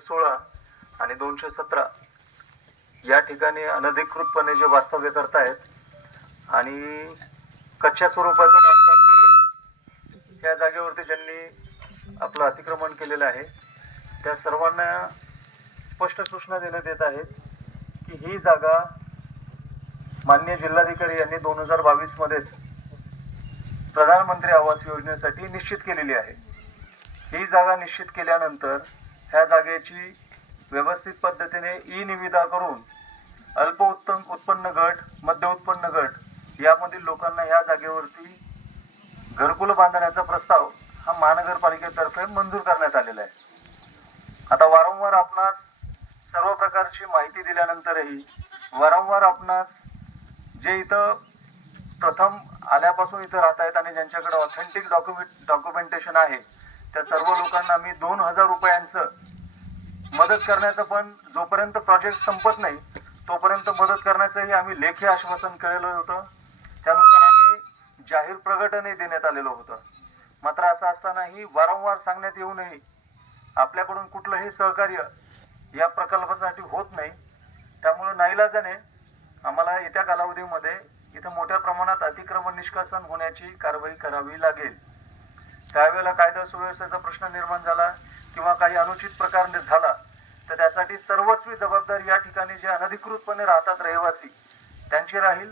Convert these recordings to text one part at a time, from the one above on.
दोनशे सतरा या ठिकाणी अनधिकृतपणे जे वास्तव्य करतायत आणि कच्च्या स्वरूपाचं बांधकाम करून त्या जागेवरती ज्यांनी आपलं अतिक्रमण केलेलं आहे त्या सर्वांना स्पष्ट सूचना देण्यात येत आहेत की ही जागा मान्य जिल्हाधिकारी यांनी दोन हजार बावीसमध्येच प्रधानमंत्री आवास योजनेसाठी निश्चित केलेली आहे. ही जागा निश्चित केल्यानंतर ह्या जागेची व्यवस्थित पद्धतीने ई निविदा करून अल्प उत्तम उत्पन्न गट मध्य उत्पन्न गट यामधील लोकांना ह्या जागेवरती घरकुल बांधण्याचा प्रस्ताव हा महानगरपालिकेतर्फे मंजूर करण्यात आलेला आहे. आता वारंवार आपणास सर्व प्रकारची माहिती दिल्यानंतरही वारंवार आपणास जे इथं प्रथम आल्यापासून इथं राहत आहेत आणि ज्यांच्याकडे ऑथेंटिक डॉक्युमेंट डॉक्युमेंटेशन आहे त्या सर्व लोकांना मी दोन हजार रुपयांचं मदत करण्याचं पण जोपर्यंत प्रोजेक्ट संपत नाही तोपर्यंत मदत करण्याचंही आम्ही लेखी आश्वासन केलेलं होतं. त्यानुसार आम्ही जाहीर प्रकटनही देण्यात आलेलं होतं. मात्र असं असतानाही वारंवार सांगण्यात येऊनही आपल्याकडून कुठलंही सहकार्य या प्रकल्पासाठी होत नाही. त्यामुळे नाईलाजाने आम्हाला येत्या कालावधीमध्ये इथं मोठ्या प्रमाणात अतिक्रमण निष्कासन होण्याची कारवाई करावी लागेल. त्यावेळेला कायदा सुव्यवस्थेचा प्रश्न निर्माण झाला किंवा काही अनुचित प्रकार झाला तर त्यासाठी सर्वस्वी जबाबदार या ठिकाणी जे अनधिकृतपणे राहतात रहिवासी त्यांची राहील.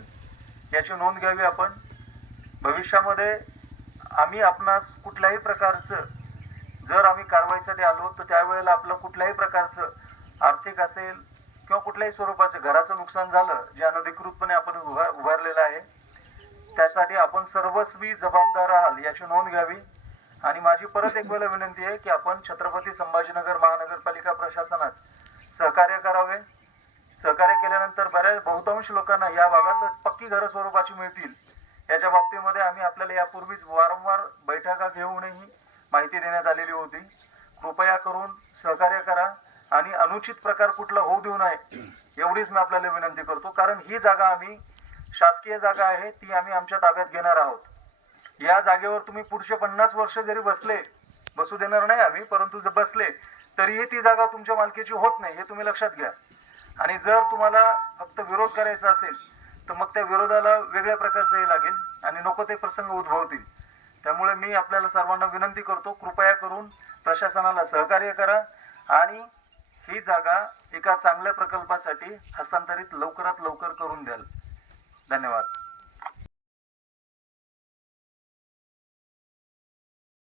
याची नोंद घ्यावी आपण. भविष्यामध्ये आम्ही आपणास कुठल्याही प्रकारचं जर आम्ही कारवाईसाठी आलो तर त्यावेळेला आपलं कुठल्याही प्रकारचं आर्थिक असेल किंवा कुठल्याही स्वरूपाचं घराचं नुकसान झालं जे अनधिकृतपणे आपण उभा उभारलेलं आहे त्यासाठी आपण सर्वस्वी जबाबदार राहाल याची नोंद घ्यावी. आणि माझी परत एक वेळा विनंती आहे की आपण छत्रपती संभाजीनगर महानगरपालिका प्रशासनात सहकार्य करावे. सहकार्य केल्यानंतर बऱ्याच बहुतांश लोकांना या भागातच पक्की घरं स्वरूपाची मिळतील. याच्या बाबतीमध्ये आम्ही आपल्याला यापूर्वीच वारंवार बैठका घेऊनही माहिती देण्यात आलेली होती. कृपया करून सहकार्य करा आणि अनुचित प्रकार कुठला होऊ देऊ नये एवढीच मी आपल्याला विनंती करतो. कारण ही जागा आम्ही शासकीय जागा आहे ती आम्ही आमच्या ताब्यात घेणार आहोत. या जागेवर तुम्ही पुढचे पन्नास वर्ष जरी बसले बसू देणार नाही आम्ही परंतु जर बसले तरीही ती जागा तुमच्या मालकीची होत नाही हे तुम्ही लक्षात घ्या. आणि जर तुम्हाला फक्त विरोध करायचा असेल तर मग त्या विरोधाला वेगळ्या प्रकारचं हे लागेल आणि नको ते प्रसंग उद्भवतील. त्यामुळे मी आपल्याला सर्वांना विनंती करतो कृपया करून प्रशासनाला सहकार्य करा आणि ही जागा एका चांगल्या प्रकल्पासाठी हस्तांतरित लवकरात लवकर करून द्याल. धन्यवाद.